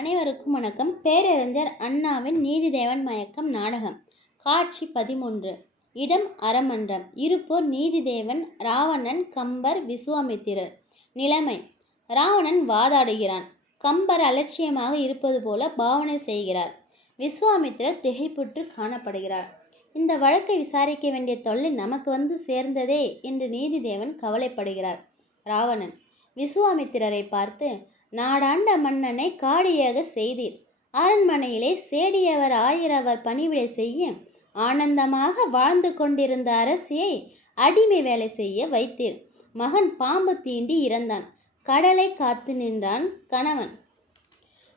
அனைவருக்கும் வணக்கம். பேரறிஞர் அண்ணாவின் நீதிதேவன் மயக்கம் நாடகம். காட்சி பதிமூன்று. இடம் அறமன்றம். இருப்போர் நீதிதேவன் ராவணன் கம்பர் விசுவாமித்திரர். நிலைமை. ராவணன் வாதாடுகிறான். கம்பர் அலட்சியமாக இருப்பது போல பாவனை செய்கிறார். விசுவாமித்திரர் திகைப்புற்று காணப்படுகிறார். இந்த வழக்கை விசாரிக்க வேண்டிய தொல்லை நமக்கு வந்து சேர்ந்ததே என்று நீதிதேவன் கவலைப்படுகிறார். ராவணன். விசுவாமித்திரரை பார்த்து நாடாண்ட மன்னனை காடியாக செய்தீர். அரண்மனையிலே சேடியவர் ஆயிரவர் பணிவிடை செய்ய ஆனந்தமாக வாழ்ந்து கொண்டிருந்த அரசியை அடிமை வேலை செய்ய வைத்தீர். மகன் பாம்பு தீண்டி இறந்தான். கடலை காத்து நின்றான் கணவன்.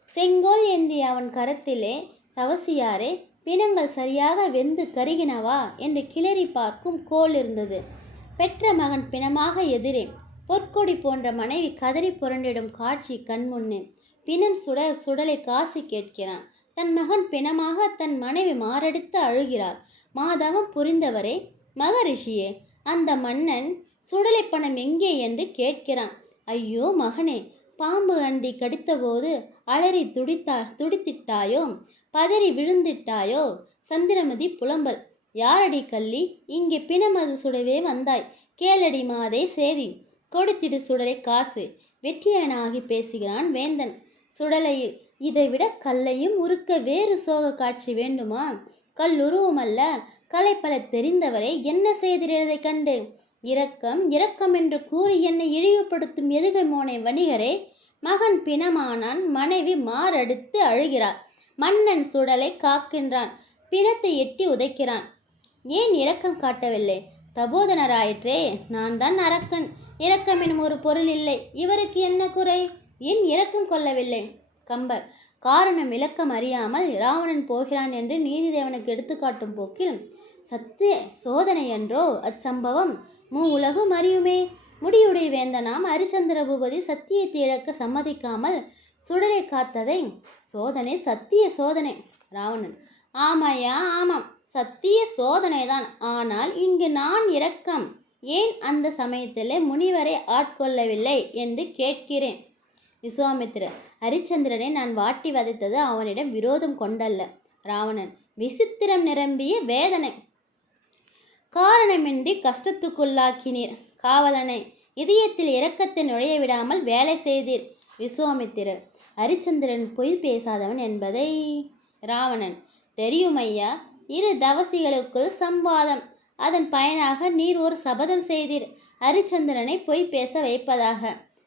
செங்கோல் ஏந்திய அவன் கரத்திலே தவசியாரே பிணங்கள் சரியாக வெந்து கருகினவா? என்று கிளறி பார்க்கும் கோல் இருந்தது. பெற்ற மகன் பிணமாக எதிரே பொற்கொடி போன்ற மனைவி கதறி புரண்டிடும் காட்சி கண்முன்னே பிணம் சுட சுடலை காசி கேட்கிறான். தன் மகன் பிணமாக தன் மனைவி மாரடித்து அழுகிறாள். மாதவம் புரிந்தவரே மகரிஷியே அந்த மன்னன் சுடலை பணம் எங்கே என்று கேட்கிறான். ஐயோ மகனே பாம்பு அண்டி கடித்தபோது அலறி துடித்தா துடித்திட்டாயோ? பதறி விழுந்திட்டாயோ? சந்திரமதி புலம்பல். யாரடி கள்ளி? இங்கே பிணமது சுடவே வந்தாய். கேளடி மாதே சேதி. கொடுத்திடு சுடலை காசு. வெற்றியனாகி பேசுகிறான் வேந்தன். சுடலையில் இதைவிட கல்லையும் உருக்க வேறு சோக காட்சி வேண்டுமா? கல் உருவமல்ல பல தெரிந்தவரை என்ன செய்திருதை கண்டு? இரக்கம் இரக்கம் என்று கூறி என்னை இழிவுபடுத்தும் எதுகை மோனை வணிகரே? மகன் பிணமானான் மனைவி மாரடுத்து அழுகிறார் மன்னன் சுடலை காக்கின்றான் பிணத்தை எட்டி உதைக்கிறான். ஏன் இரக்கம் காட்டவில்லை? தபோதனராயிற்றே நான் தான் அரக்கன். இரக்கம் எனும் ஒரு பொருள் இல்லை. இவருக்கு என்ன குறை? ஏன் இரக்கம் கொள்ளவில்லை. கம்பர். காரணம் விளக்கம் அறியாமல் ராவணன் போகிறான் என்று நீதிதேவனுக்கு எடுத்துக்காட்டும் போக்கில் சத்திய சோதனை என்றோ? அச்சம்பவம்? மூ உலகும் அறியுமே. முடியுடைய வேந்தனாம் ஹரிச்சந்திர பூபதி சத்தியத்தை இழக்க சம்மதிக்காமல் சுடலை காத்ததை சோதனை சத்திய சோதனை ராவணன் ஆமாயா ஆமாம். சத்திய சோதனைதான். ஆனால் இங்கு நான் இரக்கம். ஏன் அந்த சமயத்தில் முனிவரை ஆட்கொள்ளவில்லை என்று கேட்கிறேன்? விஸ்வாமித்திரர் ஹரிச்சந்திரனை நான் வாட்டி வதைத்தது அவனிடம் விரோதம் கொண்டல்ல. ராவணன் விசித்திரம் நிரம்பிய வேதனை. காரணமின்றி கஷ்டத்துக்குள்ளாக்கினீர். காவலனை இதயத்தில் இரக்கத்தை நுழைய விடாமல் வேலை செய்தீர். விஸ்வாமித்திரர் ஹரிச்சந்திரன் பொய் பேசாதவன் என்பதை? ராவணன் தெரியும் ஐயா இரு தவசிகளுக்குள் சம்பாதம் அதன் பயனாக நீர் ஒரு சபதம் செய்தீர். ஹரிச்சந்திரனை பொய் பேச வைப்பதாக.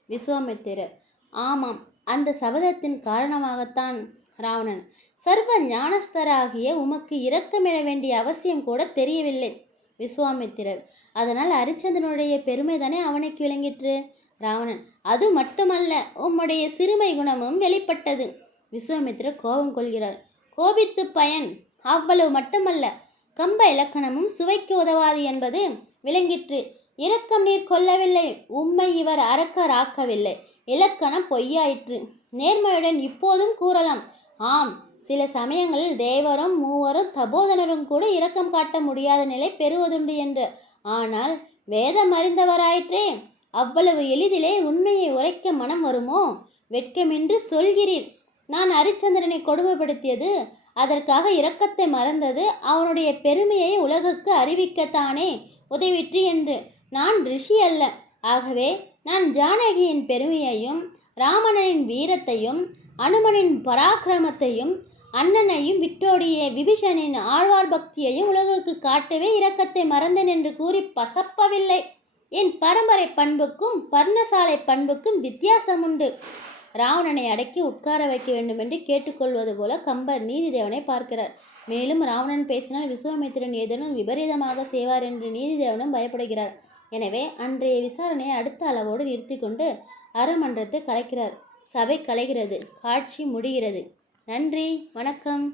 விஸ்வாமித்திரர் ஆமாம் அந்த சபதத்தின் காரணமாகத்தான் ராவணன். சர்வ ஞானஸ்தராகிய உமக்கு இரக்கமிட வேண்டிய அவசியம் கூட தெரியவில்லை. விஸ்வாமித்திரர் அதனால் ஹரிச்சந்திரனுடைய பெருமை தானே அவனுக்கு விளங்கிற்று? ராவணன் அது மட்டுமல்ல உம்முடைய சிறுமை குணமும் வெளிப்பட்டது. விஸ்வாமித்திரர் கோபம் கொள்கிறார். கோபித்து பயன் அவ்வளவு மட்டுமல்ல கம்ப இலக்கணமும் சுவைக்கு உதவாது என்பது விளங்கிற்று. இரக்கம் நீர் கொள்ளவில்லை உம்மை இவர் அரக்கராக்கவில்லை இலக்கணம் பொய்யாயிற்று. நேர்மையுடன் இப்போதும் கூறலாம். ஆம் சில சமயங்களில் தேவரும் மூவரும் தபோதனரும் கூட இரக்கம் காட்ட முடியாத நிலை பெறுவதுண்டு என்று. ஆனால் வேதம் அறிந்தவராயிற்றே அவ்வளவு எளிதிலே உண்மையை உரைக்க மனம் வருமோ? வெட்கமின்றி சொல்கிறீர். நான் அரிச்சந்திரனை கொடுமைப்படுத்தியது அதற்காக இரக்கத்தை மறந்தது. அவனுடைய பெருமையை உலகுக்கு அறிவிக்கத்தானே உதவிற்று என்று. நான் ரிஷி அல்ல. ஆகவே நான் ஜானகியின் பெருமையையும் ராமணனின் வீரத்தையும் அனுமனின் பராக்கிரமத்தையும் அண்ணனையும் விட்டோடிய விபீஷனின் ஆழ்வார் பக்தியையும் உலகுக்கு காட்டவே இரக்கத்தை மறந்தேன் என்று கூறி பசப்பவில்லை. என் பரம்பரை பண்புக்கும் பர்ணசாலை பண்புக்கும் வித்தியாசம் உண்டு ராவணனை அடக்கி உட்கார வைக்க வேண்டும் என்று கேட்டுக்கொள்வது போல கம்பர் நீதிதேவனை பார்க்கிறார். மேலும் ராவணன் பேசினால் விஸ்வாமித்திரன் ஏதேனும் விபரீதமாக செய்வார் என்று நீதிதேவனும் பயப்படுகிறார். எனவே அன்றைய விசாரணையை அடுத்த அளவோடு நிறுத்தி கொண்டு அறமன்றத்தை கலைக்கிறார். சபை கலைகிறது. காட்சி முடிகிறது. நன்றி. வணக்கம்.